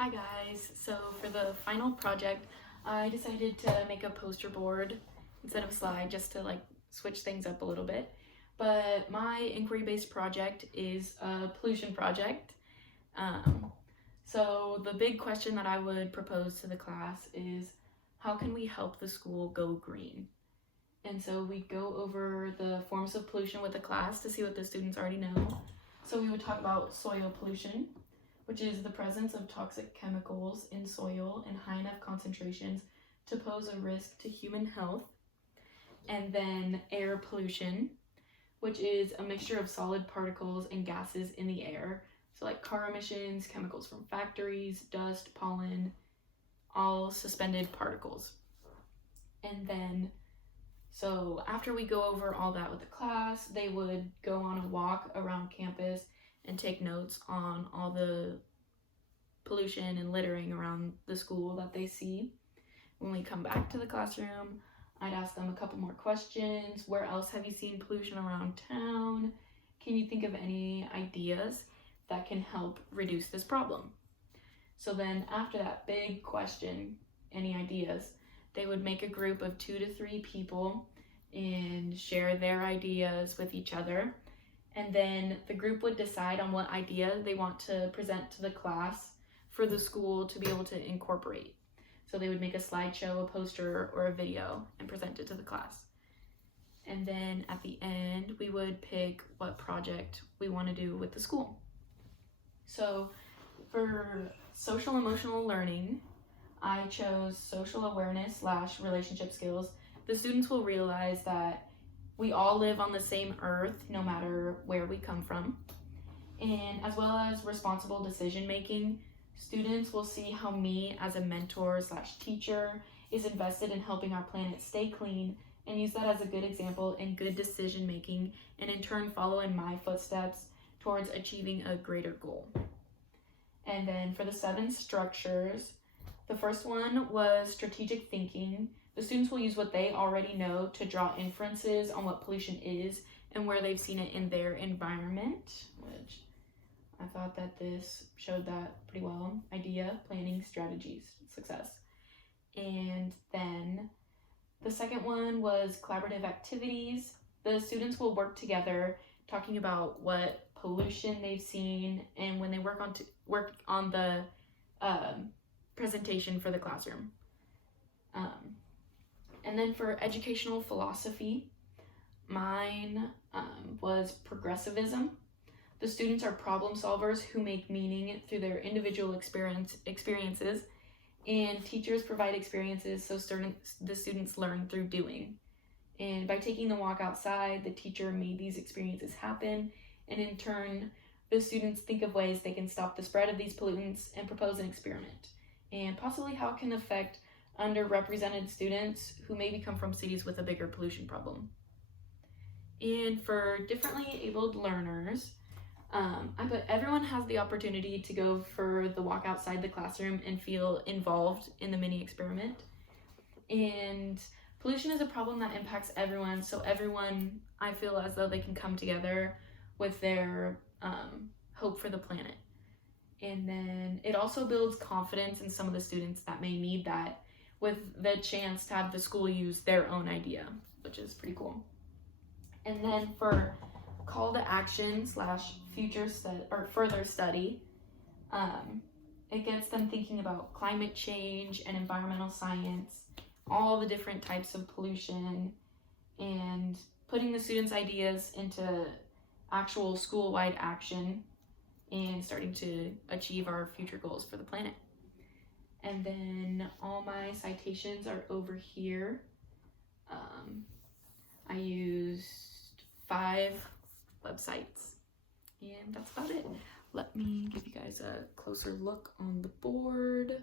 Hi guys, so for the final project, I decided to make a poster board instead of a slide just to switch things up a little bit. But my inquiry-based project is a pollution project. So the big question that I would propose to the class is, how can we help the school go green? And so we'd go over the forms of pollution with the class to see what the students already know. So we would talk about soil pollution, which is the presence of toxic chemicals in soil in high enough concentrations to pose a risk to human health. And then air pollution, which is a mixture of solid particles and gases in the air. So like car emissions, chemicals from factories, dust, pollen, all suspended particles. And then, so after we go over all that with the class, they would go on a walk around campus and take notes on all the pollution and littering around the school that they see. When we come back to the classroom, I'd ask them a couple more questions. Where else have you seen pollution around town? Can you think of any ideas that can help reduce this problem? So then after that big question, any ideas, they would make a group of 2 to 3 people and share their ideas with each other. And then the group would decide on what idea they want to present to the class for the school to be able to incorporate. So they would make a slideshow, a poster, or a video and present it to the class. And then at the end, we would pick what project we want to do with the school. So for social emotional learning, I chose social awareness / relationship skills. The students will realize that we all live on the same earth, no matter where we come from. And as well as responsible decision making, students will see how me as a mentor / teacher is invested in helping our planet stay clean and use that as a good example in good decision making, and in turn follow in my footsteps towards achieving a greater goal. And then for the 7 structures, the first one was strategic thinking. The students will use what they already know to draw inferences on what pollution is and where they've seen it in their environment, which I thought that this showed that pretty well. Idea, planning, strategies, success. And then the second one was collaborative activities. The students will work together talking about what pollution they've seen, and when they work on the presentation for the classroom. And then for educational philosophy, mine was progressivism. The students are problem solvers who make meaning through their individual experiences, and teachers provide experiences so the students learn through doing. And by taking the walk outside, the teacher made these experiences happen, and in turn, the students think of ways they can stop the spread of these pollutants and propose an experiment, and possibly how it can affect underrepresented students who maybe come from cities with a bigger pollution problem. And for differently abled learners, I put everyone has the opportunity to go for the walk outside the classroom and feel involved in the mini experiment. And pollution is a problem that impacts everyone, so everyone, I feel as though they can come together with their hope for the planet. And then it also builds confidence in some of the students that may need that, with the chance to have the school use their own idea, which is pretty cool. And then for call to action / future further study, it gets them thinking about climate change and environmental science, all the different types of pollution, and putting the students' ideas into actual school-wide action and starting to achieve our future goals for the planet. And then all my citations are over here. I used 5 websites, and that's about it. Let me give you guys a closer look on the board.